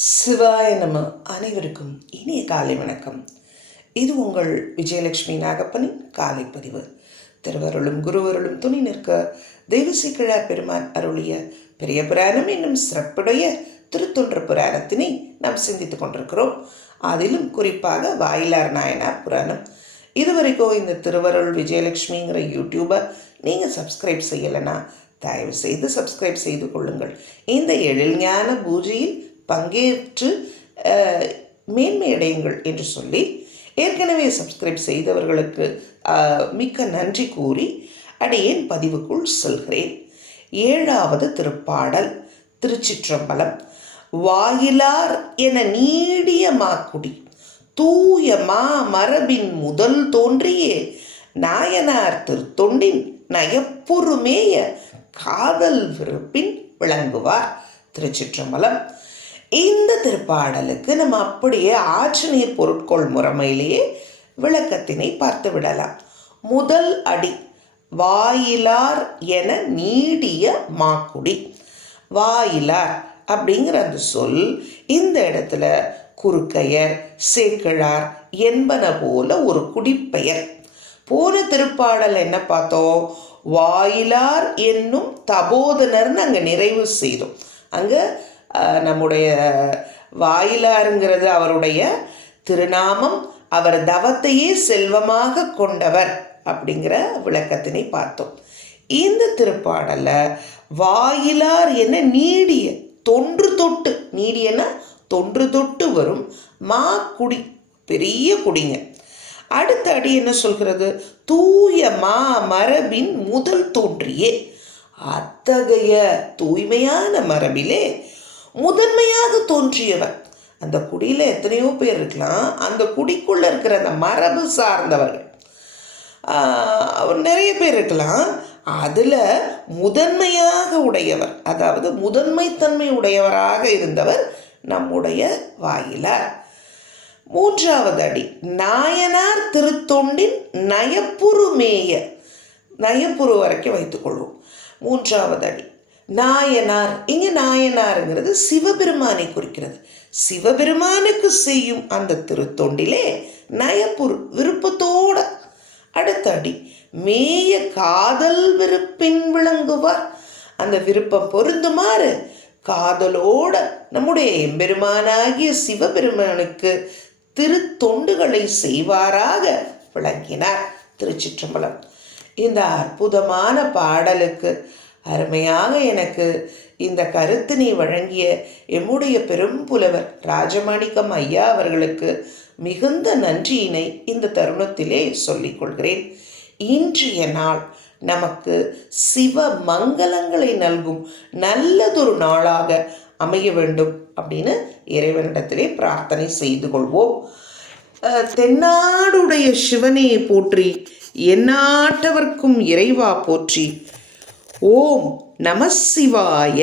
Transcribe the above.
சிவாய நம அனைவருக்கும் இனிய காலை வணக்கம். இது உங்கள் விஜயலட்சுமி நாகப்பனின் காலை பதிவு. திருவருளும் குருவருளும் துணி நிற்க தெய்வசிக்கிழார் பெருமான் அருளிய பெரிய புராணம் என்னும் சிறப்புடைய திருத்தொன்று புராணத்தினை நாம் சிந்தித்துக் கொண்டிருக்கிறோம். அதிலும் குறிப்பாக வாயிலார் நாயனார் புராணம். இதுவரைக்கும் இந்த திருவருள் விஜயலட்சுமிங்கிற யூடியூபை நீங்கள் சப்ஸ்கிரைப் செய்யலைன்னா தயவு செய்து சப்ஸ்கிரைப் செய்து கொள்ளுங்கள். இந்த எழில் ஞான பூஜையில் பங்கேற்று மேன்மையடையுங்கள் என்று சொல்லி ஏற்கனவே சப்ஸ்கிரைப் செய்தவர்களுக்கு மிக்க நன்றி கூறி அடியேன் பதிவுக்குள் செல்கிறேன். ஏழாவது திருப்பாடல் திருச்சிற்றம்பலம். வாயிலார் என நீடிய மாக்குடி தூய மா மரபின் முதல் தோன்றியே நாயனார் திருத்தொண்டின் நயப்புறுமேய காதல் விருப்பின் விளங்குவார். திருச்சிற்றம்பலம். இந்த திருப்பாடலுக்கு நம்ம அப்படியே ஆற்றநீர் பொருட்கொள் முறைமையிலேயே விளக்கத்தினை பார்த்து விடலாம். முதல் அடி வாயிலார் என நீடிய மாக்குடி. வாயிலார் அப்படிங்கிற அந்த சொல் இந்த இடத்துல குறுக்கையர் சேக்கிழார் என்பன போல ஒரு குடிப்பெயர். போன திருப்பாடல் என்ன பார்த்தோம்? வாயிலார் என்னும் தபோதனர்னு அங்கே நிறைவு செய்தோம். அங்கே நம்முடைய வாயிலாருங்கிறது அவருடைய திருநாமம். அவர் தவத்தையே செல்வமாக கொண்டவர் அப்படிங்கிற விளக்கத்தினை பார்த்தோம். இந்த திருப்பாடலில் வாயிலார் என நீடிய தொன்று தொட்டு நீடியன தொன்று தொட்டு வரும் மா குடி பெரிய குடிங்க. அடுத்த அடி என்ன சொல்கிறது? தூய மா மரபின் முதல் தோன்றியே. அத்தகைய தூய்மையான மரபிலே முதன்மையாக தோன்றியவர். அந்த குடியில் எத்தனையோ பேர் இருக்கலாம். அந்த குடிக்குள்ளே இருக்கிற அந்த மரபு சார்ந்தவர்கள். அவர் நிறைய பேர் இருக்கலாம். அதில் முதன்மையாக உடையவர் அதாவது முதன்மைத்தன்மை உடையவராக இருந்தவர் நம்முடைய வாயிலார். மூன்றாவது அடி நாயனார் திருத்தொண்டின் நயப்புறுமேய நயப்புரு வரைக்கும் வைத்துக்கொள்வோம் மூன்றாவது அடி நாயனார். இங்கே நாயனாருங்கிறது சிவபெருமானை குறிக்கிறது. சிவபெருமானுக்கு செய்யும் அந்த திருத்தொண்டிலே நயப்புறு விருப்பத்தோட. அடுத்த அடி மேய காதல் விருப்பின் விளங்குவார். அந்த விருப்பம் பொருந்துமாறு காதலோட நம்முடைய எம்பெருமானாகிய சிவபெருமானுக்கு திருத்தொண்டுகளை செய்வாராக விளங்கினார் திருச்சிற்றம்பலம். இந்த அற்புதமான பாடலுக்கு அருமையாக எனக்கு இந்த கருத்தினை வழங்கிய எம்முடைய பெரும்புலவர் ராஜமாணிக்கம் ஐயா அவர்களுக்கு மிகுந்த நன்றியினை இந்த தருணத்திலே சொல்லிக் கொள்கிறேன். இன்றைய நாள் நமக்கு சிவ மங்களங்களை நல்கும் நல்லதொரு நாளாக அமைய வேண்டும் அப்படின்னு இறைவனிடத்திலே பிரார்த்தனை செய்து கொள்வோம். தென்னாடுடைய சிவனையை போற்றி எந்நாட்டவர்க்கும் இறைவா போற்றி ஓம் நம சிவாய.